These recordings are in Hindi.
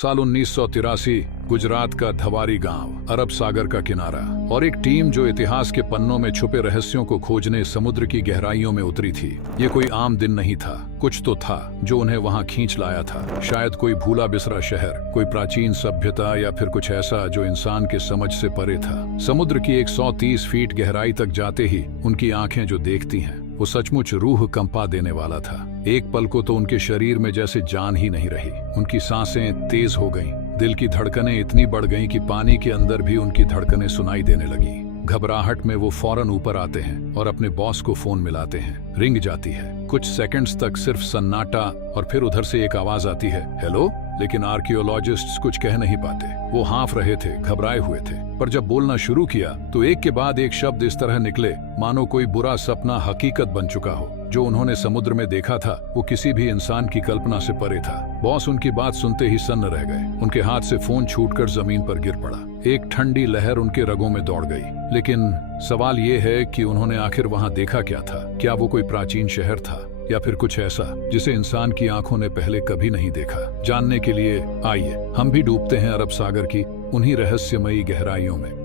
साल 1983, गुजरात का धवारी गांव, अरब सागर का किनारा, और एक टीम जो इतिहास के पन्नों में छुपे रहस्यों को खोजने समुद्र की गहराइयों में उतरी थी। ये कोई आम दिन नहीं था, कुछ तो था जो उन्हें वहां खींच लाया था। शायद कोई भूला बिसरा शहर, कोई प्राचीन सभ्यता, या फिर कुछ ऐसा जो इंसान के समझ से परे था। समुद्र की 130 फीट गहराई तक जाते ही उनकी आंखें जो देखती हैं, वो सचमुच रूह कंपा देने वाला था। एक पल को तो उनके शरीर में जैसे जान ही नहीं रही। उनकी सांसें तेज हो गईं, दिल की धड़कनें इतनी बढ़ गईं कि पानी के अंदर भी उनकी धड़कनें सुनाई देने लगी। घबराहट में वो फौरन ऊपर आते हैं और अपने बॉस को फोन मिलाते हैं। रिंग जाती है। कुछ सेकंड्स तक सिर्फ सन्नाटा, और फिर उधर से एक आवाज आती है, हेलो। लेकिन आर्कियोलॉजिस्ट्स कुछ कह नहीं पाते। वो हाँफ रहे थे, घबराए हुए थे। पर जब बोलना शुरू किया तो एक के बाद एक शब्द इस तरह निकले मानो कोई बुरा सपना हकीकत बन चुका हो। जो उन्होंने समुद्र में देखा था वो किसी भी इंसान की कल्पना से परे था। बॉस उनकी बात सुनते ही सन्न रह गए। उनके हाथ से फोन छूटकर जमीन पर गिर पड़ा। एक ठंडी लहर उनके रगों में दौड़ गई। लेकिन सवाल ये है कि उन्होंने आखिर वहां देखा क्या था? क्या वो कोई प्राचीन शहर था, या फिर कुछ ऐसा जिसे इंसान की आंखों ने पहले कभी नहीं देखा? जानने के लिए आइए हम भी डूबते हैं अरब सागर की उन्हीं रहस्यमयी गहराइयों में।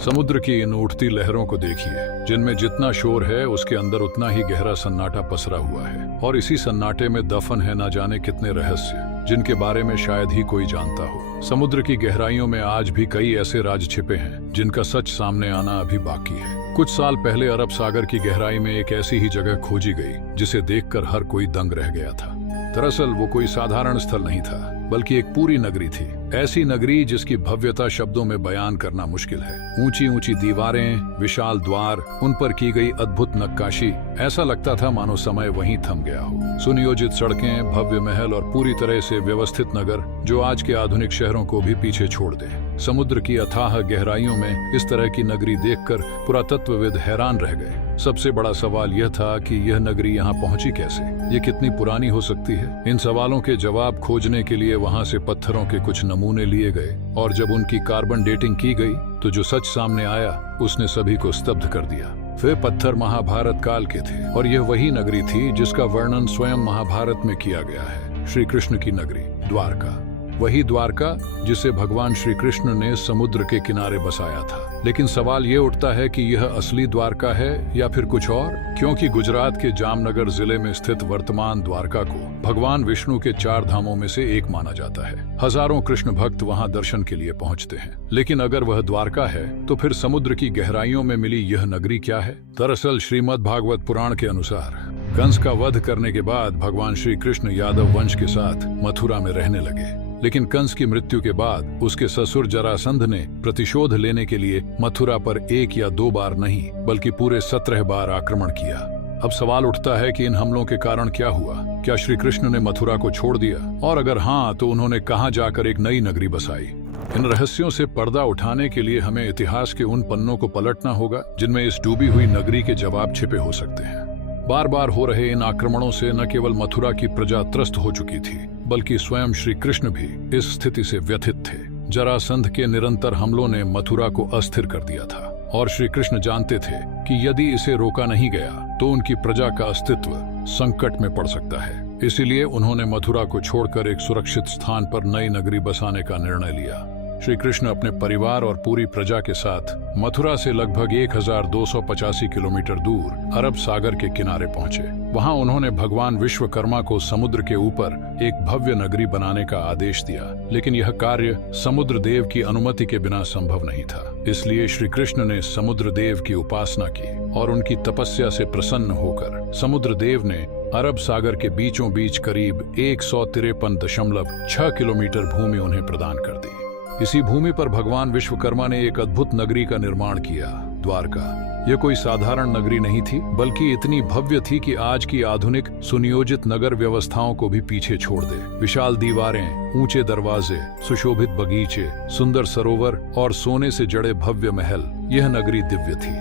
समुद्र की इन उठती लहरों को देखिए, जिनमें जितना शोर है उसके अंदर उतना ही गहरा सन्नाटा पसरा हुआ है। और इसी सन्नाटे में दफन है ना जाने कितने रहस्य, जिनके बारे में शायद ही कोई जानता हो। समुद्र की गहराइयों में आज भी कई ऐसे राज छिपे हैं जिनका सच सामने आना अभी बाकी है। कुछ साल पहले अरब सागर की गहराई में एक ऐसी ही जगह खोजी गई जिसे देखकर हर कोई दंग रह गया था। दरअसल वो कोई साधारण स्थल नहीं था, बल्कि एक पूरी नगरी थी। ऐसी नगरी जिसकी भव्यता शब्दों में बयान करना मुश्किल है। ऊंची ऊंची दीवारें, विशाल द्वार, उन पर की गई अद्भुत नक्काशी, ऐसा लगता था मानो समय वहीं थम गया हो। सुनियोजित सड़कें, भव्य महल और पूरी तरह से व्यवस्थित नगर जो आज के आधुनिक शहरों को भी पीछे छोड़ दे। समुद्र की अथाह गहराइयों में इस तरह की नगरी देखकर पुरातत्वविद हैरान रह गए। सबसे बड़ा सवाल यह था कि यह नगरी यहाँ पहुंची कैसे? ये कितनी पुरानी हो सकती है? इन सवालों के जवाब खोजने के लिए वहां से पत्थरों के कुछ नमूने लिए गए, और जब उनकी कार्बन डेटिंग की गई तो जो सच सामने आया उसने सभी को स्तब्ध कर दिया। वे पत्थर महाभारत काल के थे, और यह वही नगरी थी जिसका वर्णन स्वयं महाभारत में किया गया है। श्री कृष्ण की नगरी, द्वारका। वही द्वारका जिसे भगवान श्री कृष्ण ने समुद्र के किनारे बसाया था। लेकिन सवाल ये उठता है कि यह असली द्वारका है या फिर कुछ और? क्योंकि गुजरात के जामनगर जिले में स्थित वर्तमान द्वारका को भगवान विष्णु के 4 धामों में से एक माना जाता है। हजारों कृष्ण भक्त वहां दर्शन के लिए पहुंचते हैं। लेकिन अगर वह द्वारका है तो फिर समुद्र की गहराइयों में मिली यह नगरी क्या है? दरअसल श्रीमद् भागवत पुराण के अनुसार कंस का वध करने के बाद भगवान श्री कृष्ण यादव वंश के साथ मथुरा में रहने लगे। लेकिन कंस की मृत्यु के बाद उसके ससुर जरासंध ने प्रतिशोध लेने के लिए मथुरा पर 1 या 2 बार नहीं बल्कि पूरे 17 बार आक्रमण किया। अब सवाल उठता है कि इन हमलों के कारण क्या हुआ? क्या श्री कृष्ण ने मथुरा को छोड़ दिया? और अगर हाँ, तो उन्होंने कहां जाकर एक नई नगरी बसाई? इन रहस्यों से पर्दा उठाने के लिए हमें इतिहास के उन पन्नों को पलटना होगा जिनमें इस डूबी हुई नगरी के जवाब छिपे हो सकते हैं। बार बार हो रहे इन आक्रमणों से न केवल मथुरा की प्रजा त्रस्त हो चुकी थी, बल्कि स्वयं श्री कृष्ण भी इस स्थिति से व्यथित थे। जरासंध के निरंतर हमलों ने मथुरा को अस्थिर कर दिया था, और श्री कृष्ण जानते थे कि यदि इसे रोका नहीं गया तो उनकी प्रजा का अस्तित्व संकट में पड़ सकता है। इसीलिए उन्होंने मथुरा को छोड़कर एक सुरक्षित स्थान पर नई नगरी बसाने का निर्णय लिया। श्री कृष्ण अपने परिवार और पूरी प्रजा के साथ मथुरा से लगभग 1285 किलोमीटर दूर अरब सागर के किनारे पहुंचे। वहां उन्होंने भगवान विश्वकर्मा को समुद्र के ऊपर एक भव्य नगरी बनाने का आदेश दिया। लेकिन यह कार्य समुद्र देव की अनुमति के बिना संभव नहीं था। इसलिए श्री कृष्ण ने समुद्र देव की उपासना की, और उनकी तपस्या से प्रसन्न होकर समुद्र देव ने अरब सागर के बीचों बीच करीब 153.6 किलोमीटर भूमि उन्हें प्रदान कर दी। इसी भूमि पर भगवान विश्वकर्मा ने एक अद्भुत नगरी का निर्माण किया, द्वारका। यह कोई साधारण नगरी नहीं थी, बल्कि इतनी भव्य थी कि आज की आधुनिक सुनियोजित नगर व्यवस्थाओं को भी पीछे छोड़ दे। विशाल दीवारें, ऊंचे दरवाजे, सुशोभित बगीचे, सुंदर सरोवर और सोने से जड़े भव्य महल, यह नगरी दिव्य थी।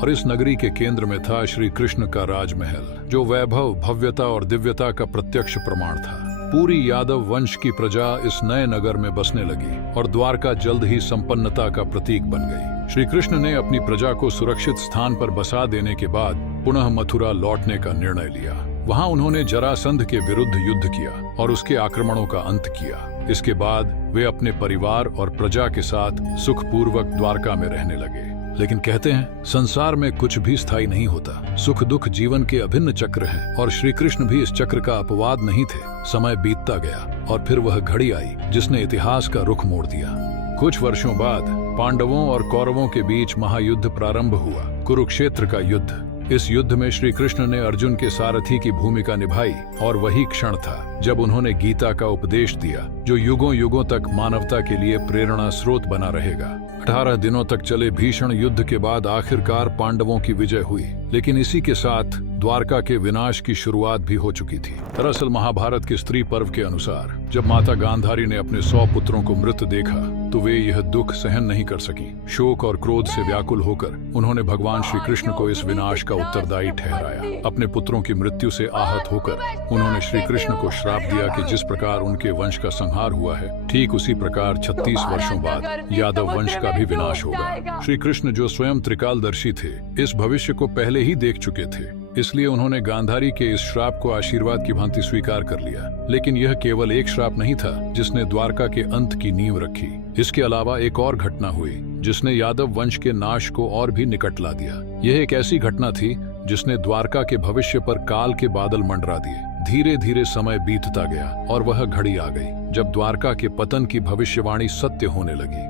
और इस नगरी के केंद्र में था श्री कृष्ण का राजमहल, जो वैभव, भव्यता और दिव्यता का प्रत्यक्ष प्रमाण था। पूरी यादव वंश की प्रजा इस नए नगर में बसने लगी, और द्वारका जल्द ही संपन्नता का प्रतीक बन गई। श्री कृष्ण ने अपनी प्रजा को सुरक्षित स्थान पर बसा देने के बाद पुनः मथुरा लौटने का निर्णय लिया। वहां उन्होंने जरासंध के विरुद्ध युद्ध किया और उसके आक्रमणों का अंत किया। इसके बाद वे अपने परिवार और प्रजा के साथ सुखपूर्वक द्वारका में रहने लगे। लेकिन कहते हैं संसार में कुछ भी स्थायी नहीं होता। सुख दुख जीवन के अभिन्न चक्र हैं और श्री कृष्ण भी इस चक्र का अपवाद नहीं थे। समय बीतता गया और फिर वह घड़ी आई जिसने इतिहास का रुख मोड़ दिया। कुछ वर्षों बाद पांडवों और कौरवों के बीच महायुद्ध प्रारंभ हुआ, कुरुक्षेत्र का युद्ध। इस युद्ध में श्री कृष्ण ने अर्जुन के सारथी की भूमिका निभाई और वही क्षण था जब उन्होंने गीता का उपदेश दिया, जो युगों युगों तक मानवता के लिए प्रेरणा स्रोत बना रहेगा। 18 दिनों तक चले भीषण युद्ध के बाद आखिरकार पांडवों की विजय हुई, लेकिन इसी के साथ द्वारका के विनाश की शुरुआत भी हो चुकी थी। दरअसल महाभारत के स्त्री पर्व के अनुसार जब माता गांधारी ने अपने 100 पुत्रों को मृत देखा तो वे यह दुख सहन नहीं कर सकी। शोक और क्रोध से व्याकुल होकर उन्होंने भगवान श्री कृष्ण को इस विनाश का उत्तरदायी ठहराया। अपने पुत्रों की मृत्यु से आहत होकर उन्होंने श्री कृष्ण को श्राप दिया कि जिस प्रकार उनके वंश का संहार हुआ है, ठीक उसी प्रकार 36 वर्षों बाद यादव वंश का भी विनाश होगा। श्री कृष्ण जो स्वयं त्रिकालदर्शी थे, इस भविष्य को पहले ही देख चुके थे, इसलिए उन्होंने गांधारी के इस श्राप को आशीर्वाद की भांति स्वीकार कर लिया। लेकिन यह केवल एक श्राप नहीं था जिसने द्वारका के अंत की नींव रखी। इसके अलावा एक और घटना हुई जिसने यादव वंश के नाश को और भी निकट ला दिया। यह एक ऐसी घटना थी जिसने द्वारका के भविष्य पर काल के बादल मंडरा दिए। धीरे धीरे समय बीतता गया और वह घड़ी आ गई जब द्वारका के पतन की भविष्यवाणी सत्य होने लगी।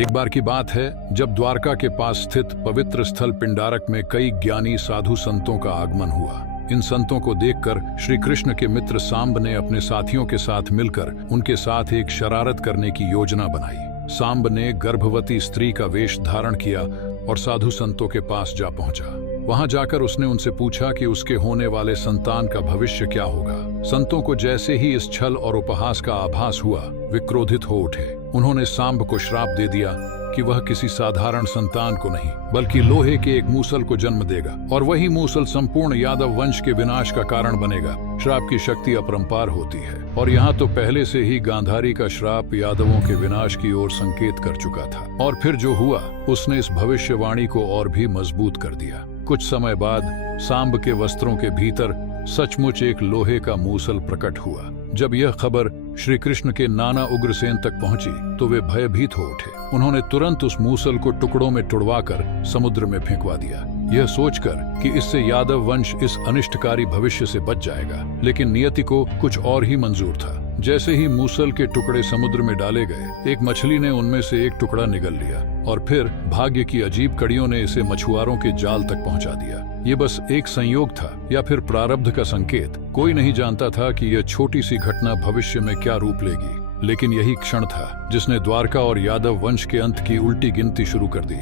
एक बार की बात है जब द्वारका के पास स्थित पवित्र स्थल पिंडारक में कई ज्ञानी साधु संतों का आगमन हुआ। इन संतों को देखकर श्री कृष्ण के मित्र सांब ने अपने साथियों के साथ मिलकर उनके साथ एक शरारत करने की योजना बनाई। सांब ने गर्भवती स्त्री का वेश धारण किया और साधु संतों के पास जा पहुंचा। वहां जाकर उसने उनसे पूछा कि उसके होने वाले संतान का भविष्य क्या होगा। संतों को जैसे ही इस छल और उपहास का आभास हुआ, वे क्रोधित हो उठे। उन्होंने सांब को श्राप दे दिया कि वह किसी साधारण संतान को नहीं बल्कि लोहे के एक मूसल को जन्म देगा और वही मूसल संपूर्ण यादव वंश के विनाश का कारण बनेगा। श्राप की शक्ति अपरंपार होती है और यहाँ तो पहले से ही गांधारी का श्राप यादवों के विनाश की ओर संकेत कर चुका था, और फिर जो हुआ उसने इस भविष्यवाणी को और भी मजबूत कर दिया। कुछ समय बाद सांब के वस्त्रों के भीतर सचमुच एक लोहे का मूसल प्रकट हुआ। जब यह खबर श्री कृष्ण के नाना उग्रसेन तक पहुंची तो वे भयभीत हो उठे। उन्होंने तुरंत उस मूसल को टुकड़ों में तुड़वाकर समुद्र में फेंकवा दिया, यह सोचकर कि इससे यादव वंश इस अनिष्टकारी भविष्य से बच जाएगा। लेकिन नियति को कुछ और ही मंजूर था। जैसे ही मूसल के टुकड़े समुद्र में डाले गए, एक मछली ने उनमें से एक टुकड़ा निगल लिया और फिर भाग्य की अजीब कड़ियों ने इसे मछुआरों के जाल तक पहुंचा दिया। ये बस एक संयोग था या फिर प्रारब्ध का संकेत, कोई नहीं जानता था कि यह छोटी सी घटना भविष्य में क्या रूप लेगी। लेकिन यही क्षण था जिसने द्वारका और यादव वंश के अंत की उल्टी गिनती शुरू कर दी।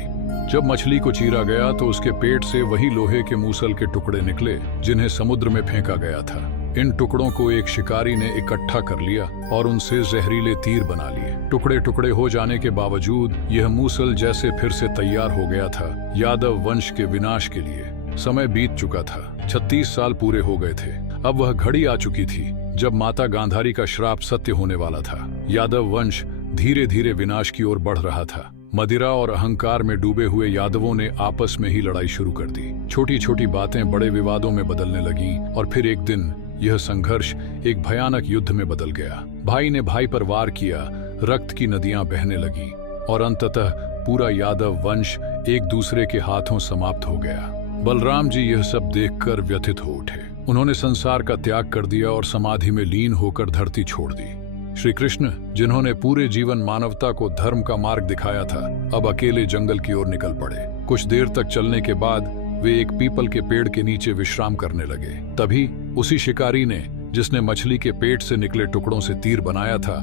जब मछली को चीरा गया तो उसके पेट से वही लोहे के मूसल के टुकड़े निकले जिन्हें समुद्र में फेंका गया था। इन टुकड़ों को एक शिकारी ने इकट्ठा कर लिया और उनसे जहरीले तीर बना लिए। टुकड़े टुकड़े हो जाने के बावजूद यह मूसल जैसे फिर से तैयार हो गया था यादव वंश के विनाश के लिए। समय बीत चुका था, 36 साल पूरे हो गए थे। अब वह घड़ी आ चुकी थी जब माता गांधारी का श्राप सत्य होने वाला था। यादव वंश धीरे धीरे विनाश की ओर बढ़ रहा था। मदिरा और अहंकार में डूबे हुए यादवों ने आपस में ही लड़ाई शुरू कर दी। छोटी छोटी बातें बड़े विवादों में बदलने लगीं और फिर एक दिन यह संघर्ष एक भयानक युद्ध में बदल गया। भाई ने भाई पर वार किया, रक्त की नदियां बहने लगीं और अंततः पूरा यादव वंश एक दूसरे के हाथों समाप्त हो गया। बलराम जी यह सब देखकर व्यथित हो उठे। उन्होंने संसार का त्याग कर दिया और समाधि में लीन होकर धरती छोड़ दी। श्री कृष्ण, जिन्होंने पूरे जीवन मानवता को धर्म का मार्ग दिखाया था, अब अकेले जंगल की ओर निकल पड़े। कुछ देर तक चलने के बाद वे एक पीपल के पेड़ के नीचे विश्राम करने लगे। तभी उसी शिकारी ने, जिसने मछली के पेट से निकले टुकड़ों से तीर बनाया था,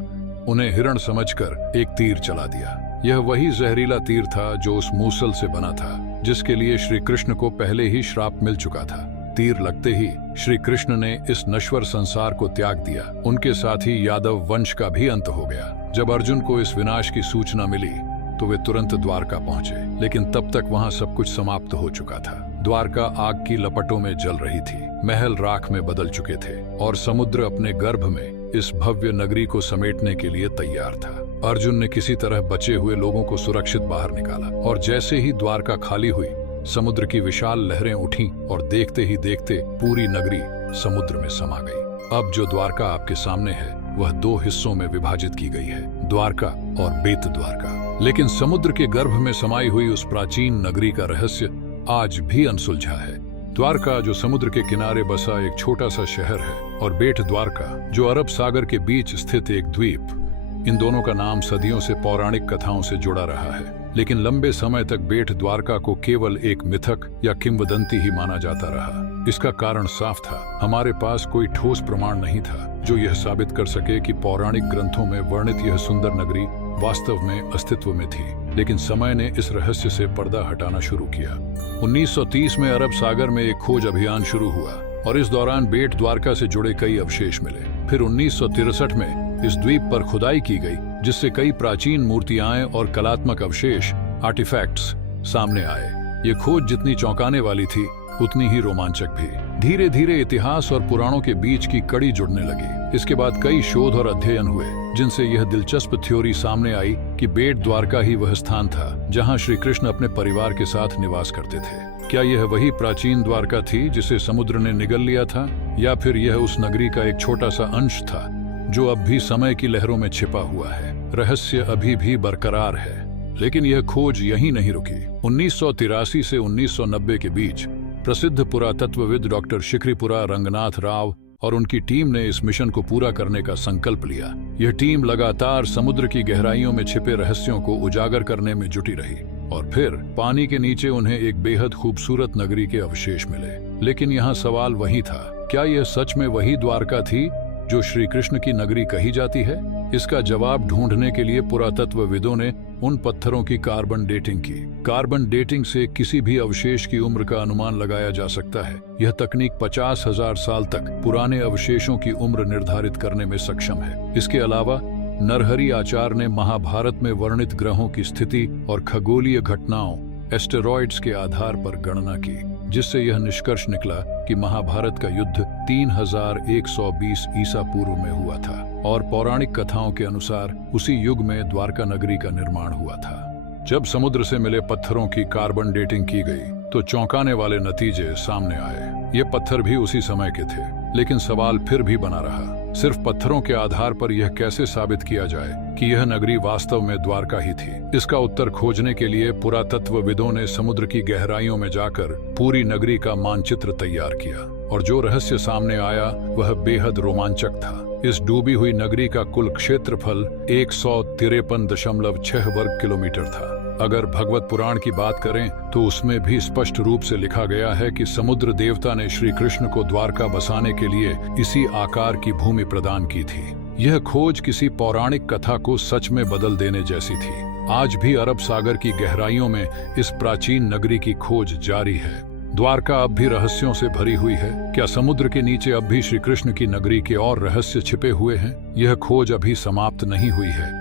उन्हें हिरण समझकर एक तीर चला दिया। यह वही जहरीला तीर था जो उस मूसल से बना था, जिसके लिए श्री कृष्ण को पहले ही श्राप मिल चुका था। तीर लगते ही श्री कृष्ण ने इस नश्वर संसार को त्याग दिया। उनके साथ ही यादव वंश का भी अंत हो गया। जब अर्जुन को इस विनाश की सूचना मिली तो वे तुरंत द्वारका पहुंचे, लेकिन तब तक वहां सब कुछ समाप्त हो चुका था। द्वारका आग की लपटों में जल रही थी, महल राख में बदल चुके थे और समुद्र अपने गर्भ में इस भव्य नगरी को समेटने के लिए तैयार था। अर्जुन ने किसी तरह बचे हुए लोगों को सुरक्षित बाहर निकाला और जैसे ही द्वारका खाली हुई, समुद्र की विशाल लहरें उठीं और देखते ही देखते पूरी नगरी समुद्र में समा गई। अब जो द्वारका आपके सामने है, वह दो हिस्सों में विभाजित की गई है, द्वारका और बेत द्वारका। लेकिन समुद्र के गर्भ में समाई हुई उस प्राचीन नगरी का रहस्य आज भी अनसुलझा है। द्वारका जो समुद्र के किनारे बसा एक छोटा सा शहर है, और बेट द्वारका जो अरब सागर के बीच स्थित एक द्वीप, इन दोनों का नाम सदियों से पौराणिक कथाओं से जुड़ा रहा है। लेकिन लंबे समय तक बेट द्वारका को केवल एक मिथक या किंवदंती ही माना जाता रहा। इसका कारण साफ था, हमारे पास कोई ठोस प्रमाण नहीं था जो यह साबित कर सके कि पौराणिक ग्रंथों में वर्णित यह सुंदर नगरी वास्तव में अस्तित्व में थी। लेकिन समय ने इस रहस्य से पर्दा हटाना शुरू किया। 1930 में अरब सागर में एक खोज अभियान शुरू हुआ और इस दौरान बेट द्वारका से जुड़े कई अवशेष मिले। फिर 1963 में इस द्वीप पर खुदाई की गई, जिससे कई प्राचीन मूर्तियां और कलात्मक अवशेष आर्टिफैक्ट्स सामने आए। ये खोज जितनी चौंकाने वाली थी, उतनी ही रोमांचक भी। धीरे धीरे इतिहास और पुराणों के बीच की कड़ी जुड़ने लगी। इसके बाद कई शोध और अध्ययन हुए, जिनसे यह दिलचस्प थ्योरी सामने आई कि बेट द्वारका ही वह स्थान था जहां श्री कृष्ण अपने परिवार के साथ निवास करते थे। क्या यह वही प्राचीन द्वारका थी जिसे समुद्र ने निगल लिया था, या फिर यह उस नगरी का एक छोटा सा अंश था जो अब भी समय की लहरों में छिपा हुआ है? रहस्य अभी भी बरकरार है, लेकिन यह खोज यहीं नहीं रुकी। 1983 से 1990 के बीच प्रसिद्ध पुरातत्वविद डॉक्टर शिखरीपुरा रंगनाथ राव और उनकी टीम ने इस मिशन को पूरा करने का संकल्प लिया। यह टीम लगातार समुद्र की गहराइयों में छिपे रहस्यों को उजागर करने में जुटी रही, और फिर पानी के नीचे उन्हें एक बेहद खूबसूरत नगरी के अवशेष मिले। लेकिन यहाँ सवाल वही था, क्या यह सच में वही द्वारका थी जो श्री कृष्ण की नगरी कही जाती है? इसका जवाब ढूंढने के लिए पुरातत्वविदों ने उन पत्थरों की कार्बन डेटिंग की। कार्बन डेटिंग से किसी भी अवशेष की उम्र का अनुमान लगाया जा सकता है। यह तकनीक 50,000 साल तक पुराने अवशेषों की उम्र निर्धारित करने में सक्षम है। इसके अलावा नरहरि आचार्य ने महाभारत में वर्णित ग्रहों की स्थिति और खगोलीय घटनाओं एस्टेरॉइड्स के आधार पर गणना की, जिससे यह निष्कर्ष निकला कि महाभारत का युद्ध 3120 ईसा पूर्व में हुआ था, और पौराणिक कथाओं के अनुसार उसी युग में द्वारका नगरी का निर्माण हुआ था। जब समुद्र से मिले पत्थरों की कार्बन डेटिंग की गई, तो चौंकाने वाले नतीजे सामने आए। ये पत्थर भी उसी समय के थे, लेकिन सवाल फिर भी बना रहा, सिर्फ पत्थरों के आधार पर यह कैसे साबित किया जाए कि यह नगरी वास्तव में द्वारका ही थी? इसका उत्तर खोजने के लिए पुरातत्वविदों ने समुद्र की गहराइयों में जाकर पूरी नगरी का मानचित्र तैयार किया, और जो रहस्य सामने आया वह बेहद रोमांचक था। इस डूबी हुई नगरी का कुल क्षेत्रफल 153.6 वर्ग किलोमीटर था। अगर भगवत पुराण की बात करें तो उसमें भी स्पष्ट रूप से लिखा गया है कि समुद्र देवता ने श्री कृष्ण को द्वारका बसाने के लिए इसी आकार की भूमि प्रदान की थी। यह खोज किसी पौराणिक कथा को सच में बदल देने जैसी थी। आज भी अरब सागर की गहराइयों में इस प्राचीन नगरी की खोज जारी है। द्वारका अब भी रहस्यों से भरी हुई है। क्या समुद्र के नीचे अब भी श्री कृष्ण की नगरी के और रहस्य छिपे हुए हैं? यह खोज अभी समाप्त नहीं हुई है।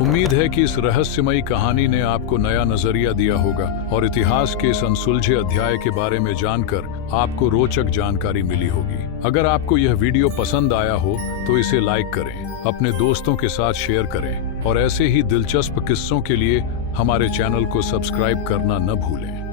उम्मीद है कि इस रहस्यमयी कहानी ने आपको नया नजरिया दिया होगा, और इतिहास के इस अनसुलझे अध्याय के बारे में जानकर आपको रोचक जानकारी मिली होगी। अगर आपको यह वीडियो पसंद आया हो तो इसे लाइक करें, अपने दोस्तों के साथ शेयर करें, और ऐसे ही दिलचस्प किस्सों के लिए हमारे चैनल को सब्सक्राइब करना न भूलें।